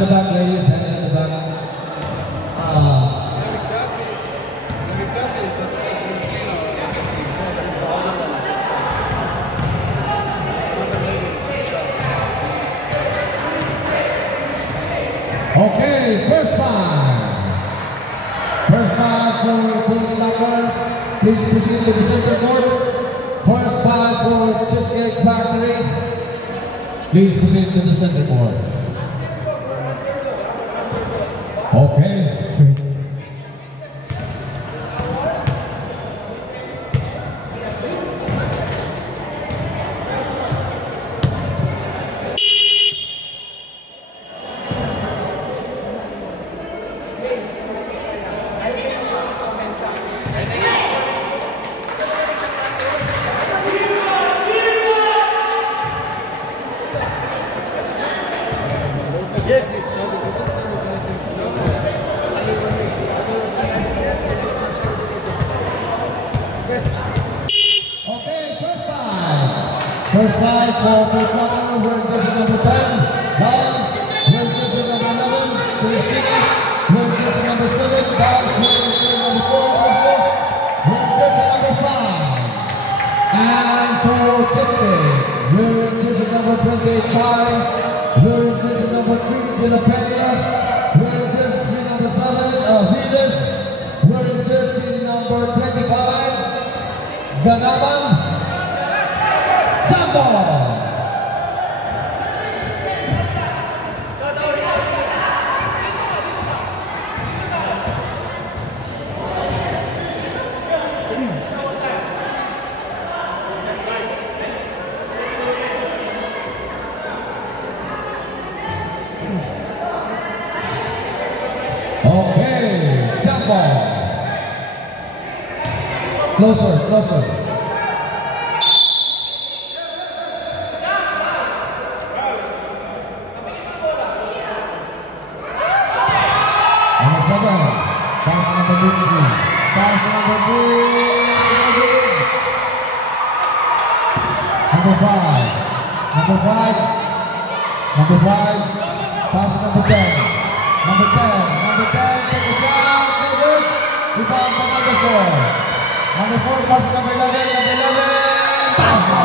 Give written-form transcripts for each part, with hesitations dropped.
at the back, ladies. Hands at the back. Okay, first five. First five for Port Locker. Please proceed to the center court. First five for Cheesecake Factory. Please proceed to the center court. Okay. First five for Port Locker, wearing jersey number 10, Val, wearing jersey number 11, Celestina, wearing jersey number 7, Val, wearing jersey number 4, Oscar, wearing jersey number 5. And for Cheesecake, wearing jersey number 20, Chai, wearing jersey number 3, De La Peña, wearing jersey number 7, Venus, wearing jersey number 25, Ganaban, Jumbo! Okay, Jumbo! Closer, closer. Number 5, pass number 10. Number 10, take a shot, take it. Rebound by number 4. Number 4, pass number 11, basket!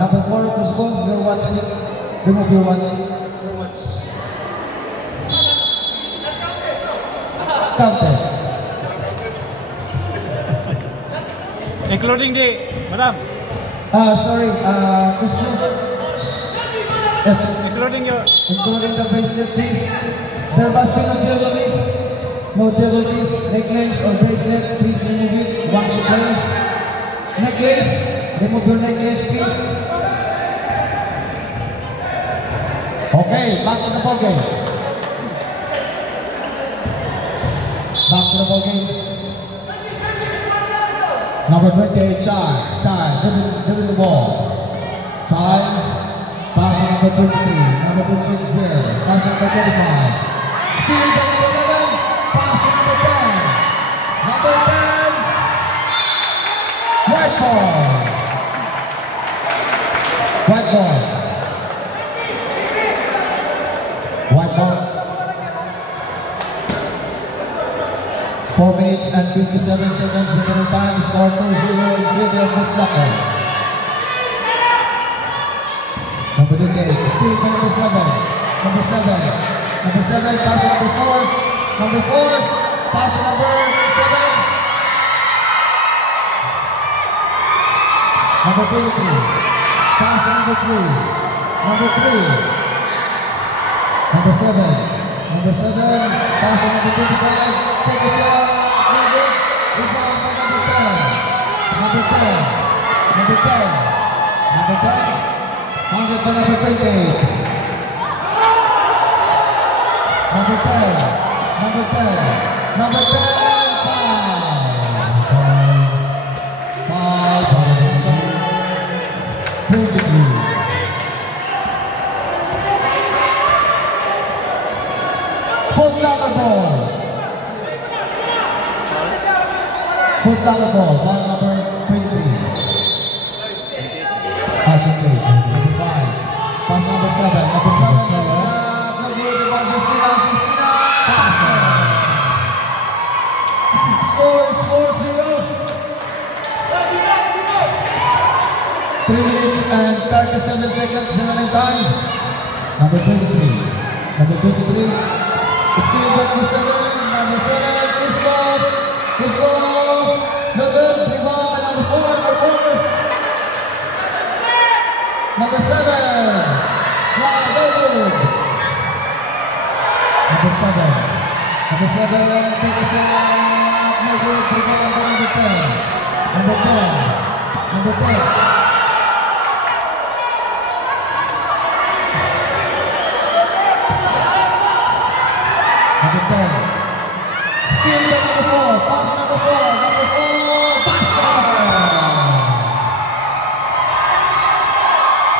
Number 4, postpone your watches. Remove your watches. Counted. Including the, madam. Sorry, Including the bracelet, please. There must be no jewelries, necklace or bracelet, please remove it. Watch the chain. Necklace, remove your necklace, please. Okay, back to the ball game. Back to the ball game. Number 28, Chai, dribble the ball. Chai, pass number 23, number 23, pass number 25. Steal number 11, pass number 10. Number 10, white ball. White ball. White ball. 4 minutes and 57 seconds in the time, score 2-0 in favor of Port Locker. Number 28, still by number 7. Number 7, pass number 4. Number 4, pass number 7. Number 23, pass number 3. Number 3. Number 7. Number 7, pass number 25, take a shot, rebound by number 10. Number 10. Number 10. Number 10. Hundred by number 28. Number 10. Number 10. Number 10. 5. 23. Port Locker ball, ball number 23. 37 seconds remaining time. Number 23. Number 23. Still number 7. Number 7. Is goal. Is goal. No good. Rebound. Number 4. Number 4. Number 7. Wow, no good. Number 7. Number 7. Take a shot. No good. Rebound. Number 10. Number 10. Number 10. Number 10. Still number 4. Pass number 4. Number 4. Basket.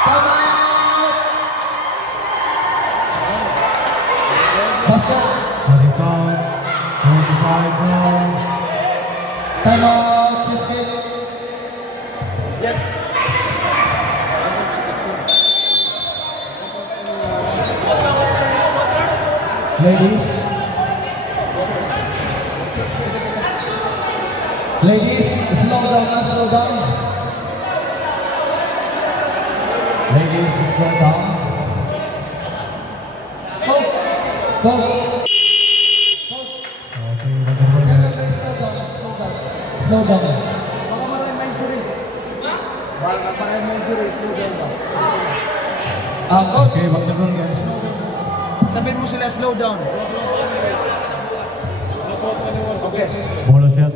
Come out. Basket. 45. 45 now. Time out. Just hit. Yes. Ladies. Ladies, slow down na, slow down. Ladies, slow down. Coach, coach, coach. Okay, Please slow down, slow down. Slow down. Baka maraming may injury. Baka maraming may injury, slow down ba? Coach. okay, wag na doon guys. Sabihin mo sila slow down. Okay. Ball shot.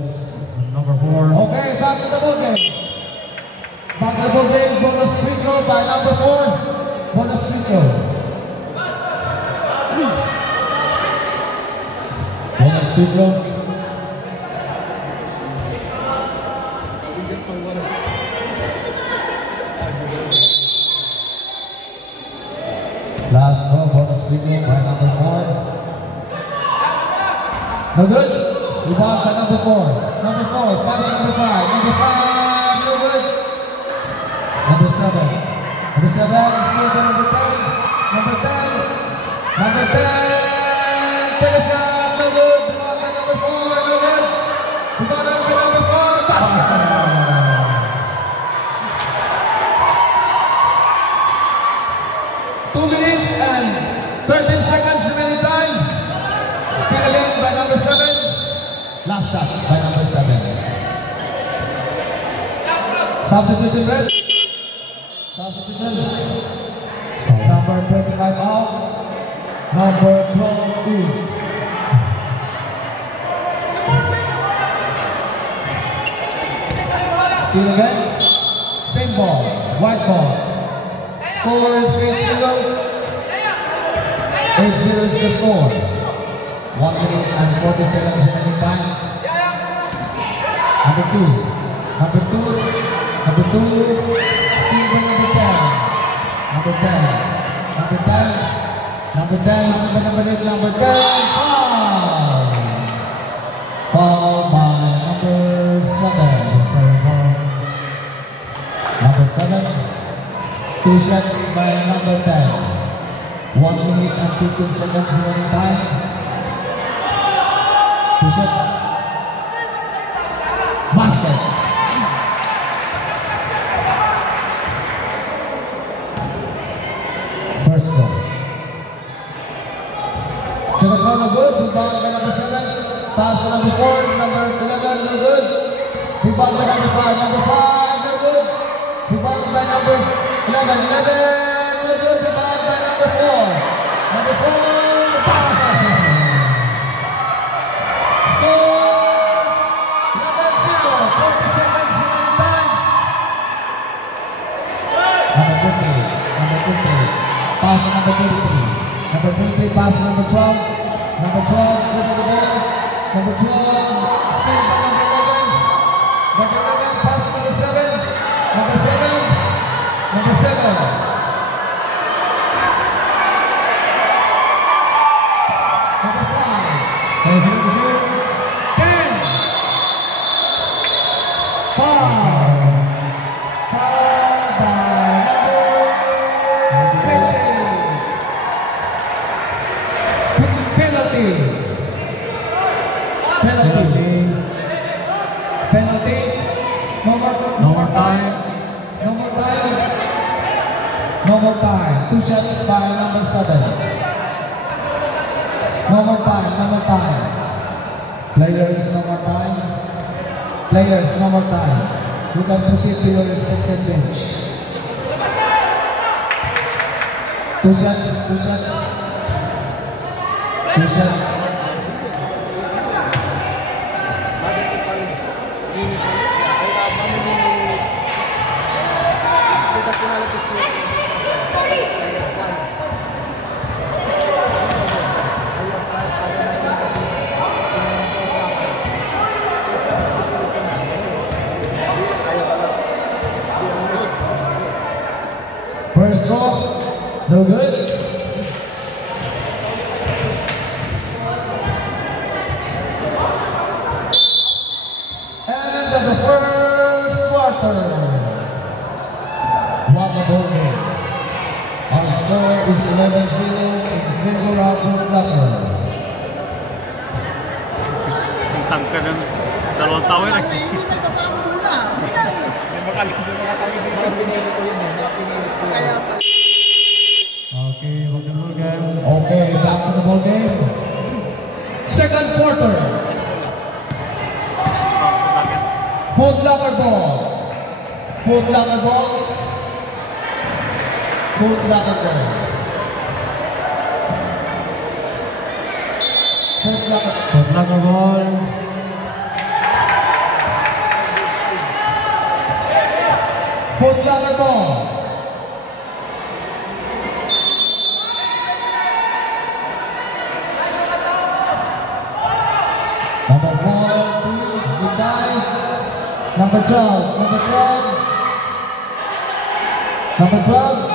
Number 4. Okay, back to the ball game. Back to the ball game. Bonus free throw by number 4. Bonus free throw. Bonus free throw. Last call, bonus free throw by number 4. No good. Rebound by number 4. Number 4, pass number 5. Number 5, no good. Number 7. Number 7 is still by number 10. Number 10. Number 10. Take a shot, no good. Rebound by number 4, no good. Rebound by number 4, basket. 2 minutes and 13 seconds remaining time. Still again by number 7. Last touch by number 7. Substitution red. Substitution. Number 35 out. Number 12 in. Still again. Same ball. White ball. Score is 8-0. 8-0 is the score. 1 minute and 40 seconds remaining time. Number 2. Number 2. Number 2. Still by number 10. Number 10. Number 10. Number 10. Number 8. Number 10. Foul. Foul by number 7. Number 7. 2 shots by number 10. 1 minute and 15 seconds remaining time. 2 shots. Basket. First goal. Second goal, no good. Rebound by number 7. Pass to number 4. Number 11, no good. Rebound by number 5. Number 5, no good. Rebound by number 11. 11, no good. Rebound by number 4. Number 4, basket. Score! Number 0. 40 seconds remaining time. Number 20. Number 20. Pass to number 23. Number 23, pass to number 12. Number 12, go to the ball. Number 12, still by number 11. Number 11, pass to number 7. Number 7. Number 7. Number 5. 10. Foul. Foul by number 20. Penalty. Penalty. No more time. No more time. time. 2 shots by number 7. No more time, no more time. Players, no more time. Players, no more time. You can proceed to your respective bench. 2 shots, 2 shots. 2 shots. First draw, no good. End of the first quarter. What a ball game. Our score is 11-0 in favor of Foot Locker. Ang tangka ng dalawang tao na. Okay, back to the ball game. Okay, back to the ball game. Second quarter. Foot Locker ball. Foot Locker ball. Foot Locker ball. Foot Locker. Foot Locker ball. Foot Locker ball. Number 1, goodbye. Number 12, number 12. Number 12.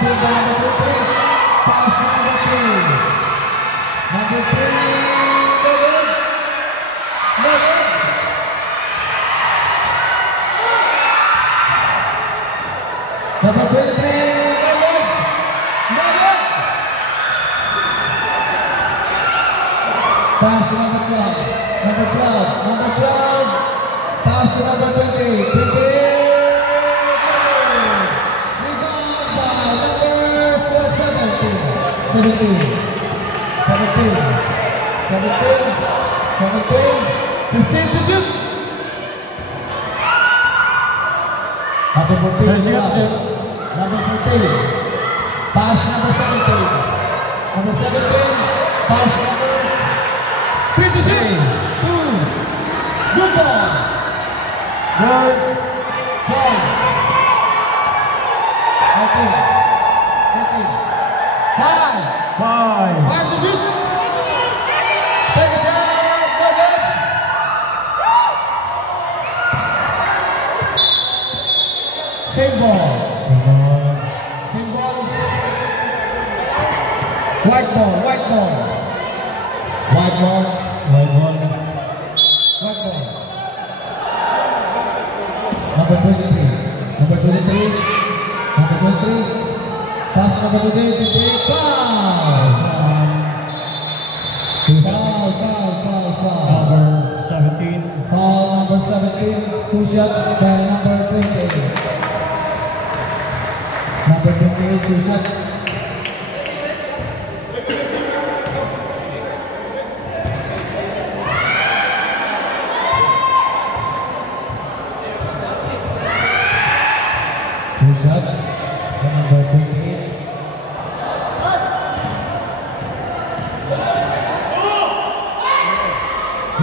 Still by number 3. Pass to number 3. Number 3. No good. No good. Number 23. No good. No good. Pass to number 12. Number 12. Number 12. Pass to number 20. 20. Rebound by number 17. 17. 17. 17. 17. 15 to shoot. Number 14. Number 14. Pass number 17. Number 17. Pass number 26. 2. Good ball. Good ball. 18. 18. 5. 5. 5 to shoot. Take a shot. No good. Same ball. Same ball. White ball. White ball. White ball. White ball. White ball. Number 23. Number 23. Number 23. Pass number 23. Foul. Foul. Foul. Foul. Number 17. Foul number 17. 2 shots by number 20. Number 28. 2 shots. Shots by number 28.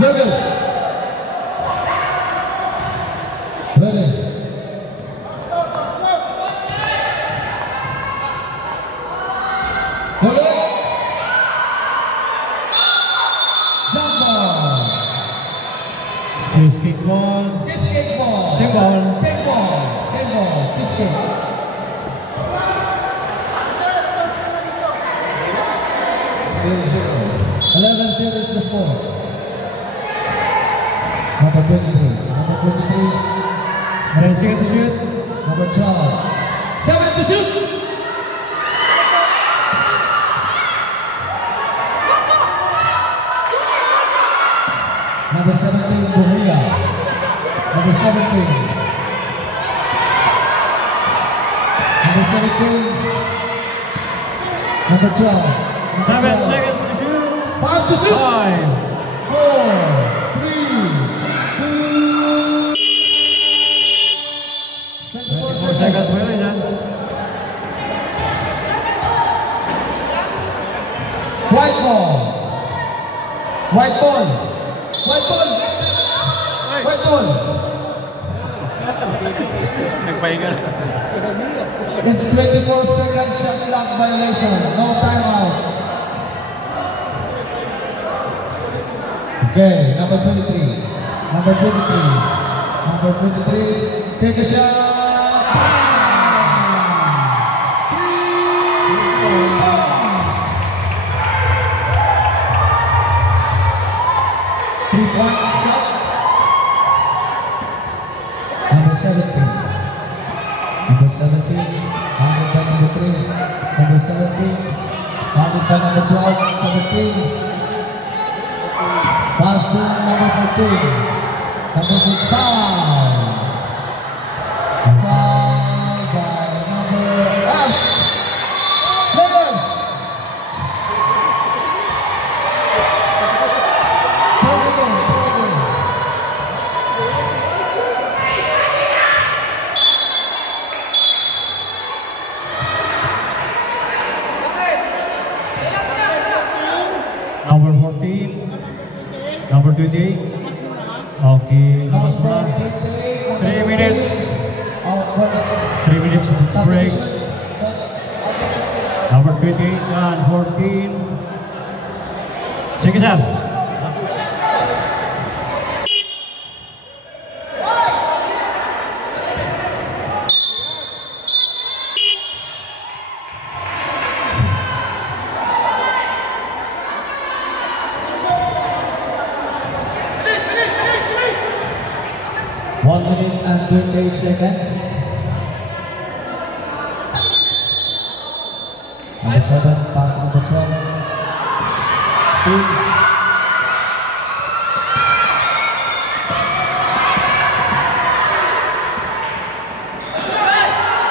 No good. Ready. Go good. Jump ball. Cheesecake ball. Cheesecake ball. Same ball. Same ball. Same ball. Cheesecake. Still 0. 11-0 is the score. Number 23. Number 23. Ready, second to shoot. Number 12. 7 to shoot. Number 17, Buhia. Number 17. Number 17. Number 12. 7 seconds to shoot. 5 to shoot. 5. 4, 3, 2. 24 seconds pa rin yan. White ball. White ball. White ball. White ball. Nagpahinga na. It's 24-second shot clock violation. No timeout. Okay, number 23. Number 23. Number 23. Take a shot. 3 points shot. Number 17. Number 17. Handled by number 3. Number 17. Handled by number 12. 17. Pass to number 14. Number 5. Foul by number 8. Players. Number 14. Number 28. Okay, labas mo na. 3 minutes. 3 minutes break. Number 28 and 14. Sige, sir. One minute and 28 seconds. Number 7, pass number 12. Steve.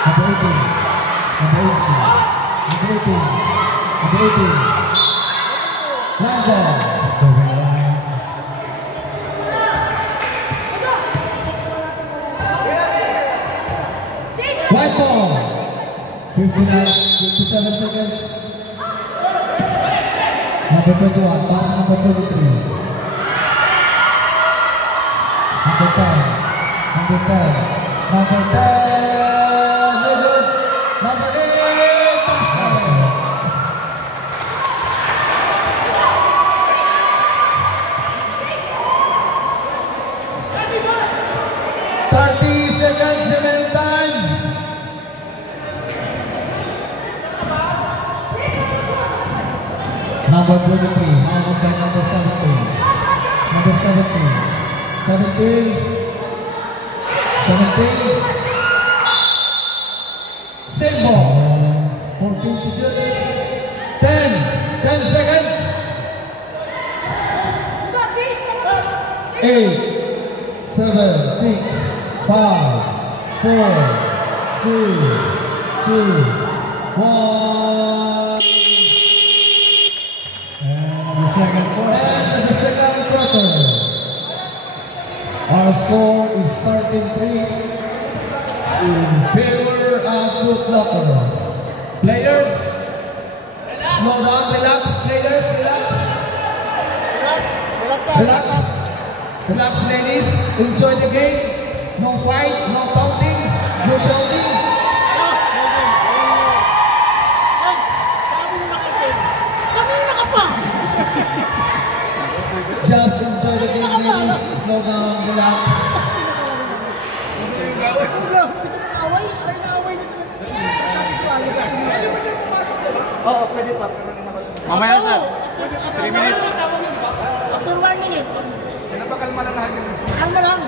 Number 18. Number 18. Number 18. Number 18. Landon. White ball. 57 seconds. Number 21, pass number 23. Number 10. Number 10. Number 10. Good. Number 8. Pass. 30 seconds remaining time. Number 23, handled by number 17. Number 17. 17. 17. Same ball. 14 to shoot. 10. 10 seconds. 8, 7, 6, 5, 4, 3, 2, 1. And the second quarter. Our score is 13-3 in favor of Foot Locker. Players, slow down, relax. Players, relax. Relax. Relax, ladies. Enjoy the game. No fight, no counting, no shouting. Just enjoy the game, ladies. Slow down, relax. Oo, pwede pa. Mamaya, sir. 3 minutes. After 1 minute. Napakalma lang lahat yun. Kalma lang.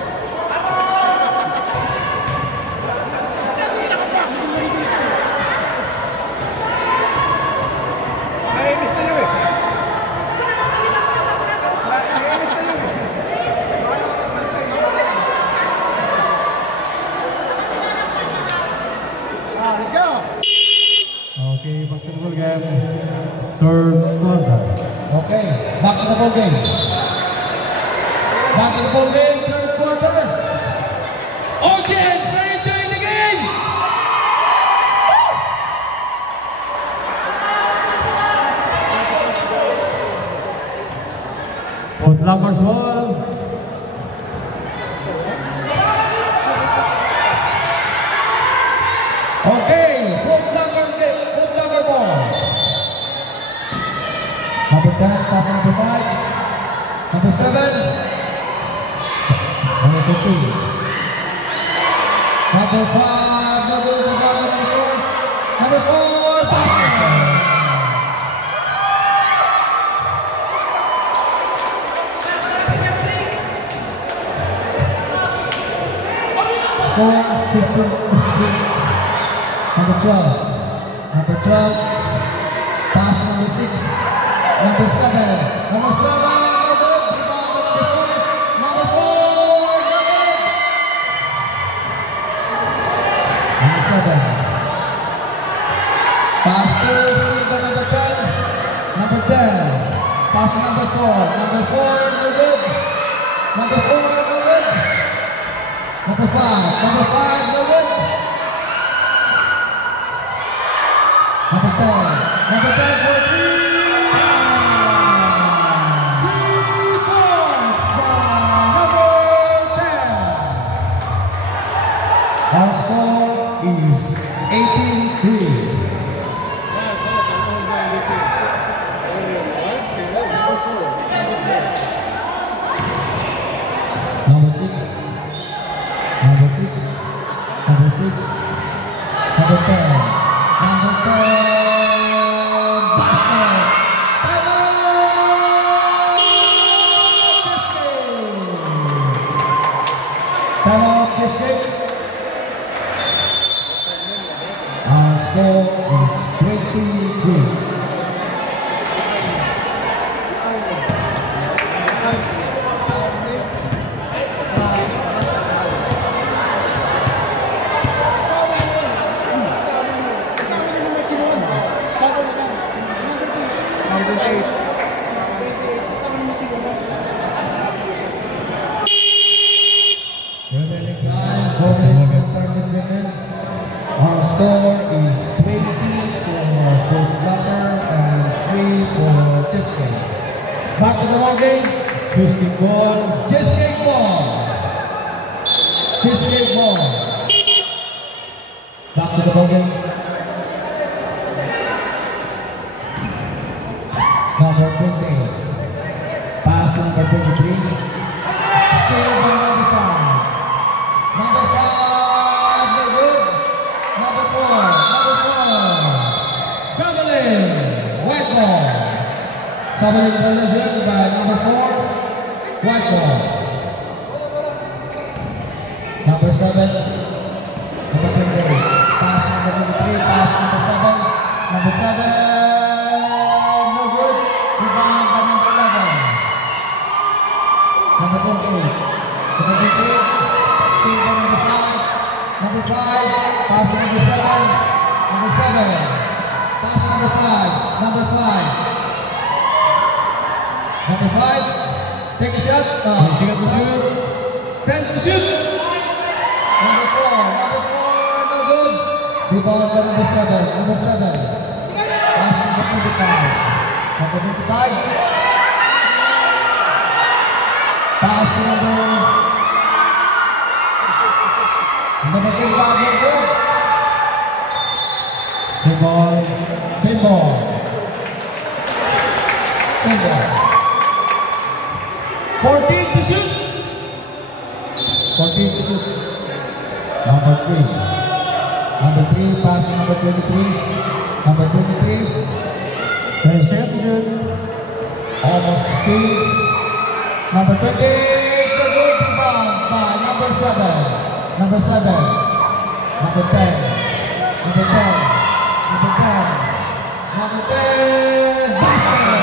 Naiinis sa'yo eh. Naiinis sa'yo eh. Let's go. Okay. Okay, back to the ball game. Third quarter. Okay, back to the ball game. Back to the ball game, third quarter. Audience, are you enjoying the game? Both Lockers ball. Okay, Foot Locker ball. Number 10, pass number 5. Number 7. Number 15. Number 5, number 4. Number 4, pass. Score 15. Number 12. Number 12. Pass number 6. Number 7. Number 7. Number 4. Number 7. Pass to number 10. Number 10. Pass to number 4. Number 4. No good. Number 4. No good. Number 5. Number 5. No good. Number 10. Number 10 for 3. 3 points from number 10. Our score is 18-3. Number 6. Number 6. Number 6. Number 10. Number 10, basket! Time out, Cheesecake. Our score is 23. Remaining time, 4 minutes and 30 seconds. Our score is 20 for Foot Locker and 3 for Cheesecake. Back to the ball game. Cheesecake ball. Cheesecake ball. Cheesecake ball. Back to the ball game. Number 20. Pass to number 23. Still by number 5. Number 5, no good. Number 4, number 4. Traveling, white ball. Traveling collision by number 4, white ball. Number 7, number 23. Pass number 23, pass number 7. Number 7, no good. Rebound by number 11. Number 28. Number 28. Still by number 5. Number 5. Pass to number 7. Number 7. Pass to number 5. Number 5. Number 5. Take a shot. She got to shoot. 10 to shoot. Number 4. Number 4. No good. Rebound by number 7. Number 7. Pass to number 25. Number 25. Pass to number 35, no good. Same ball. Same ball. Same ball. 14 to shoot. 14 to shoot. Number 3. Number 3, pass to number 23. Number 23. There's chance to shoot. Almost steal. Number 28, the good rebound by number 7. Number 7. Number 10. Number 10. Number 10. Number 10. Basket.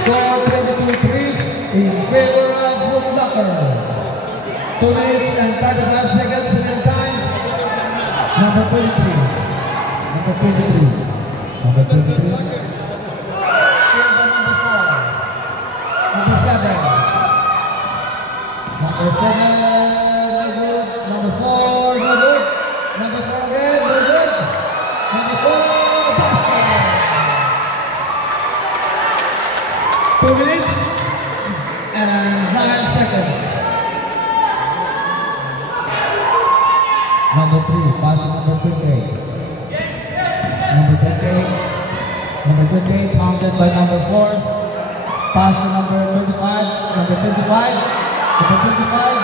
Score 22-3 in favor of Foot Locker. 2 minutes and 35 seconds in time. Number 23. Number 23. Number 23. Still by number 4. Number 7. Number 7. No good. Number 4. No good. Number 4 again. No good. Number 4. Basket. 2 minutes and 9 seconds. Number 3, pass to number 28. Number 28. Number 28, counted by number 4. Pass to number 25. Number 25. Number 25.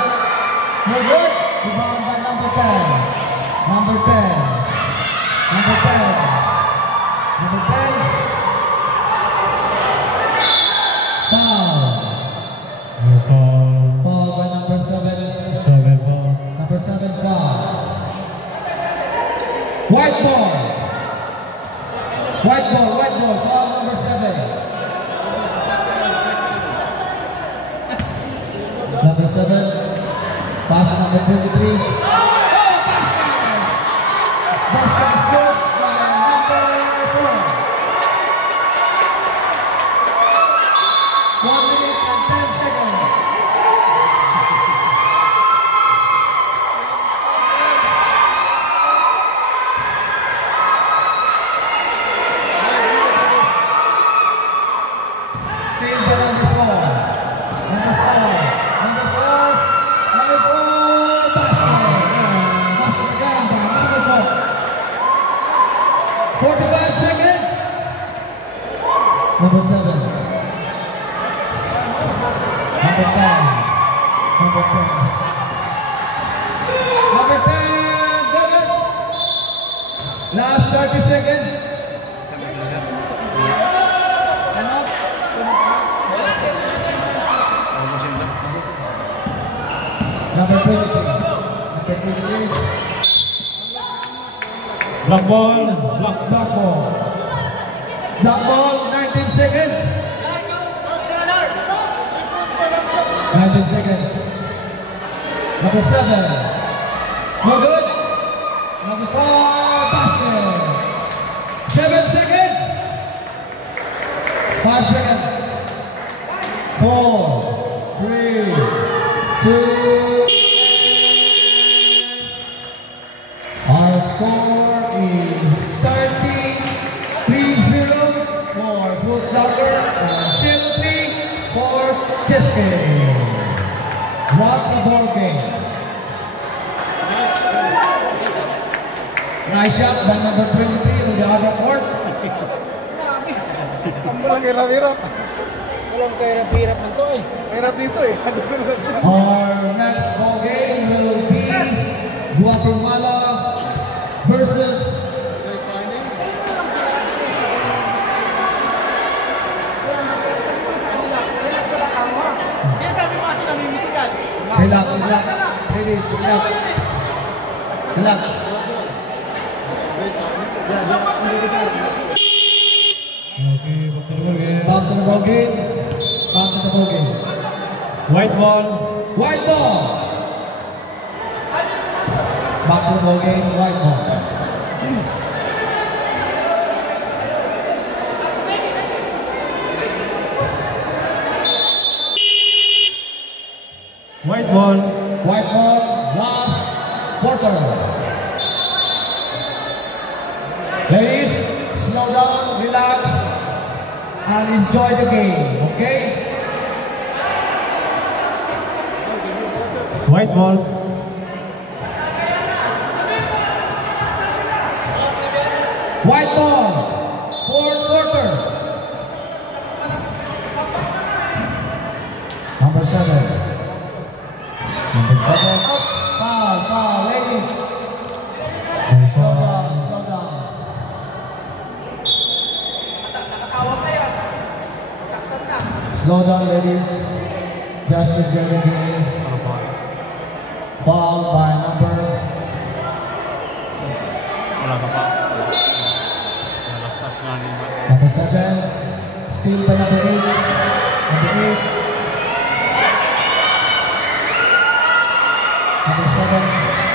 No good. Rebound by number 10. Number 10. Number 10. Number 10. Foul. No foul. Foul by number 7. 7 foul. Number 7, foul. White ball. White ball, white ball, foul number 7. Number 7. Pass to number 23. Basket is good by number 4. 1 minute and 10 seconds. Still by number 4. Number 4. Number 4. Number 4. Basket. Basket again by number 4. 45 seconds. Number 7. Number 10. Number 10. Number 10. Good. Last 30 seconds. Number 23. Number 23. Black ball. Black ball. Black ball, 19 seconds. 19 seconds. Number 7. No good. Number 4, basket. 7 seconds. 5 seconds. 4, 3, 2. Our score is 30-30 for Foot Locker and 70 for Chesapeake. What a ball game. Nice shot by number 23 on the other court. Ang walang hirap-hirap. Walang kahirap-hirap nito eh. Hirap dito eh. Our next ball game will be Guatemala versus relax, relax, ladies, relax, relax. Okay, back to the ball game. Back to the ball game. Back to the ball game. White ball. White ball. Back to the ball game. White ball. White ball. White ball. Last quarter. Ladies, slow down, relax, and enjoy the game, okay? White ball. White ball, fourth quarter. Number 7. Number 7. Foul, foul, ladies. Slow down, slow down. Slow down, ladies. Just enjoy the game. Foul by number. Wala ka pa. Last touch nga nila. Number 7, steal by number 8. Number 8. Number 7.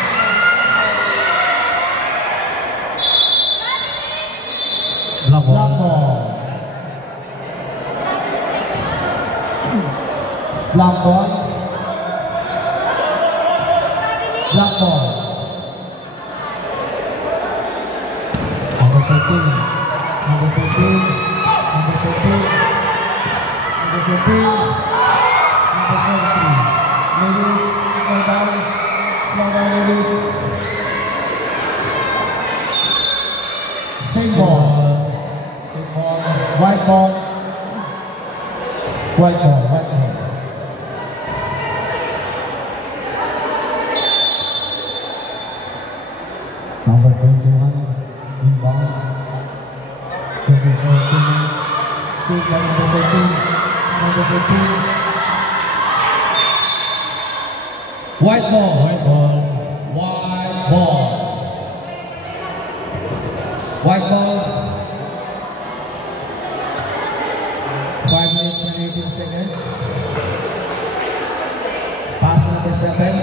Black ball. Black ball. Number 13. Number 13. Number 13. Number 13. Number 43. Ladies, slow down. Slow down, ladies. Same ball. Same ball. White ball. White ball. White ball. Number 21, inbound. 24, still by number 13. Number 13. White ball. White ball. White ball. White ball. 5 minutes and 18 seconds. Pass number 7.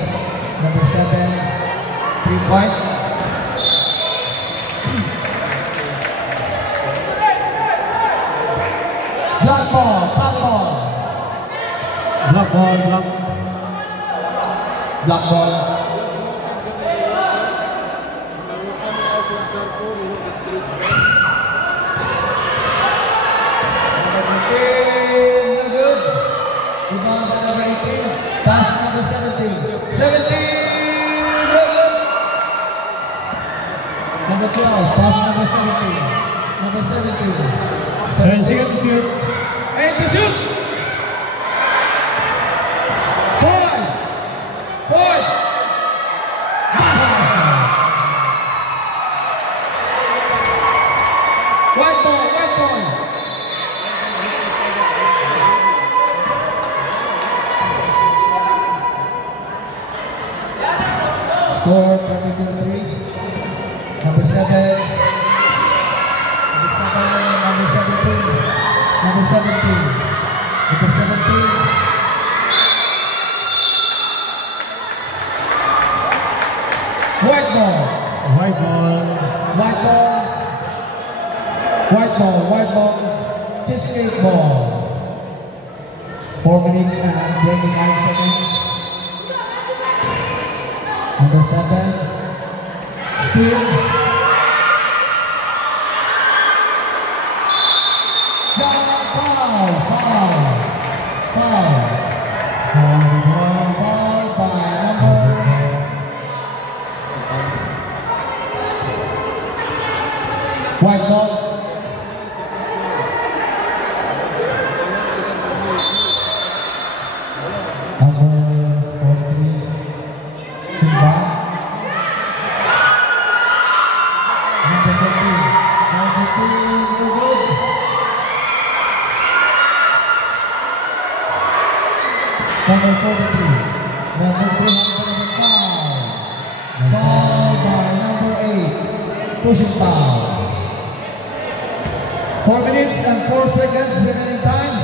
Number 7. 3 points. Black ball. Black ball. Black ball, black. Black ball. Pass number 17. 17. Number 12. Pass number 17. Number 17. 10 seconds shoot. And to shoot. 5. 4. White ball. White ball. Score 22-3. Number 7. Number 7. Number 17. Number 17. Number 17. White ball. White ball. White ball. White ball. White ball. Cheesecake ball. 4 minutes and 29 seconds. Number 7. Steal. Foul. Foul. Foul. Foul by number. White ball. Number 43. Inbound. Number 13. Number 13. Good. Number 43. Number 305. Foul by number 8. Pushing foul. 4 minutes and 4 seconds remaining time.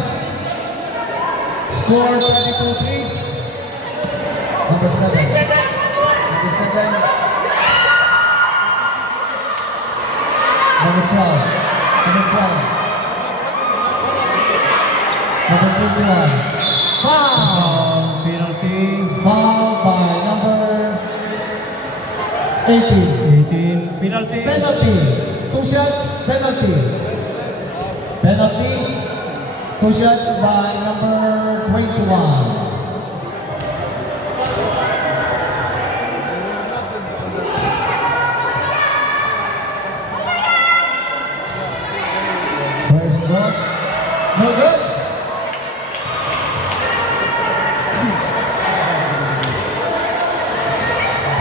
Score 22-3. Number 7. Number 7. Number 12. Number 12. Number 21. Foul. Penalty. Foul by number 18. 18. Penalty. Penalty. 2 shots. Penalty. Penalty. 2 shots by number 21. Where is the ball? No good.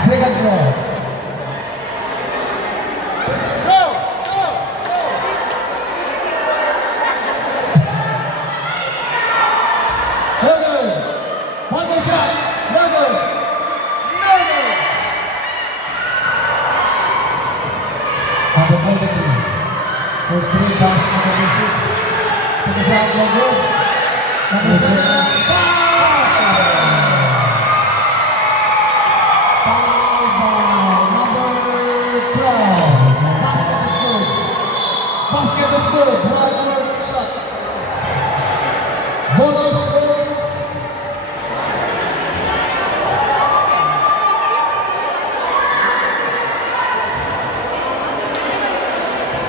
Second ball. No good. One more shot. No good. No good. Number 43. 43 pass number 6. Second shot, no good. Number 7. Foul by number 12. Basket is good. Basket is good. One more shot. Bonus score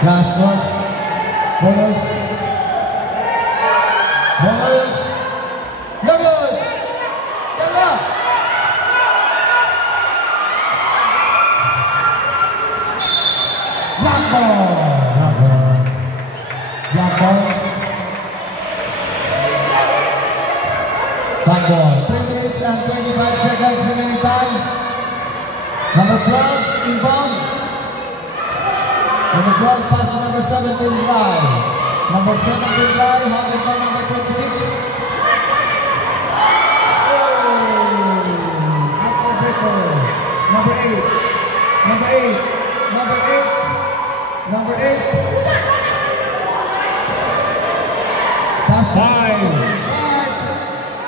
Last shot. Bonus. Bonus. No good. Ganda. Black ball. Black ball. Black ball. Black ball. 3 minutes and 25 seconds remaining time. Number 12, inbound. Number 12, pass to number 7 to Eli. Number 7 to Eli, handed by number 26. Number 8. Number 8. Number 8. Number 8. Pass to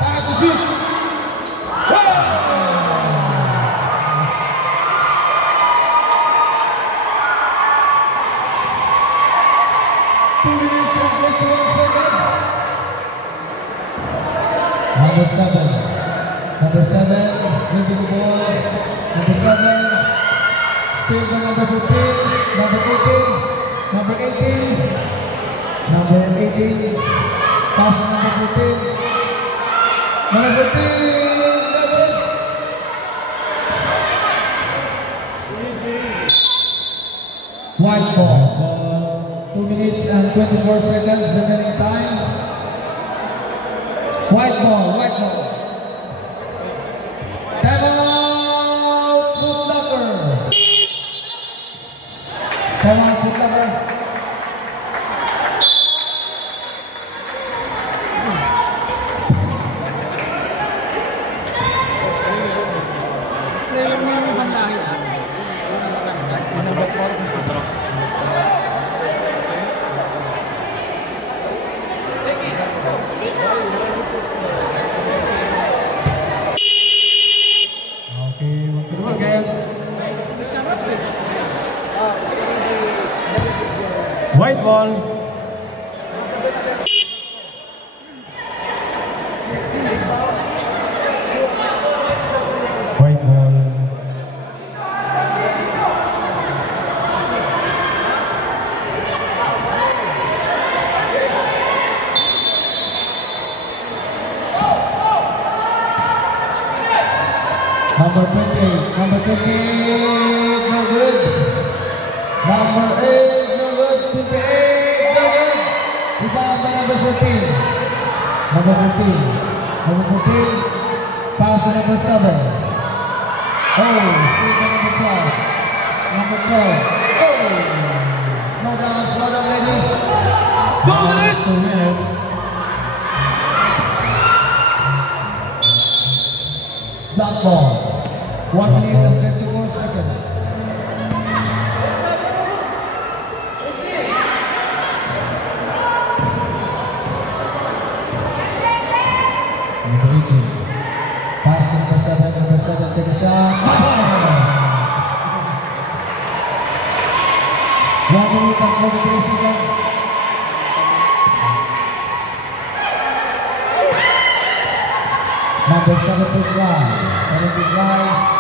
5 to shoot. 2 minutes and 21 seconds. Number 7. Number 7, moving the ball. Number 7, still by number 15. Number 18. Number 18. Number 18. Pass to number 15. Number 15. White ball. 2 minutes and 24 seconds remaining time. White ball, white ball. Time out, Foot Locker. Time out, Foot Locker. Player mo yung ibang lahi ah. Okay, we'll again. White ball. White ball. Number 28, number 28, no good. Number 8, no good. 28, no good. Rebound by number 14. Number 14. Number 14. Pass to number 7. Oh, still by number 12. Number 12. Oh! Slow down, ladies. 2 minutes! 2 minutes. Black ball. 1 minute and 54 seconds. Number 18. Pass to number 7. Number 7 take a shot. 1 minute and 43 seconds. Number 7 to drive. 7 to drive.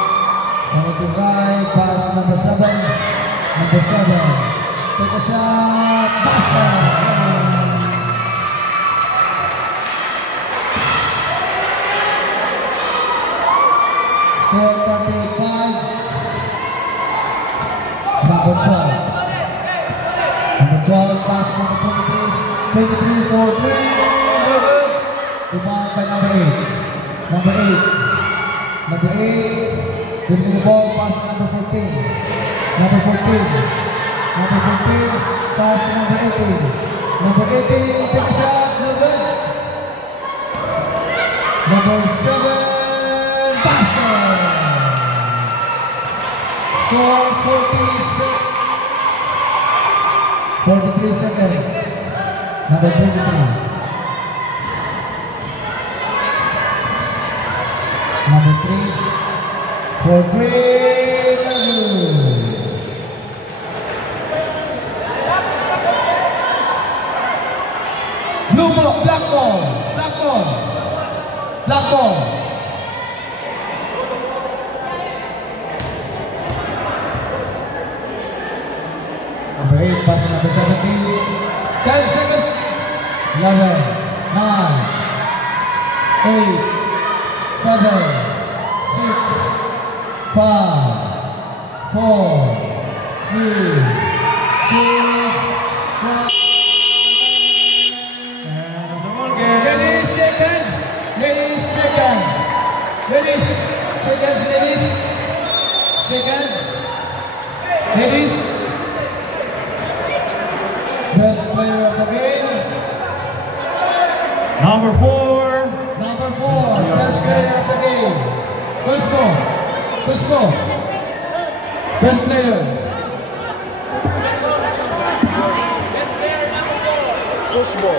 7 to drive. Pass number 7. Number 7. Take a shot. Basket. Score 35. Number 12. Number 12. Pass number 23. 23 for 3. Rebound by number 8. Number 8. Number 8. Giving the ball, pass to number 14. Number 14. Number 14. Pass to number 18. Number 18. Take a shot. No good. Number 7. Basket. Score 43 seconds. Number 23. Number 3, for 3, blue ball, black ball, black ball, black ball. Number 8, 8, pass number 17. 10 seconds. 11, 9, 8, 7, 6, 5, 4, 3, 2, 1. And the ball game. Ladies, seconds. Ladies, seconds. Ladies, seconds, ladies. Seconds. Ladies. Best player of the game. Number 4. Number 4, best player of the game. Gusto. Gusto. Best player. Usbo.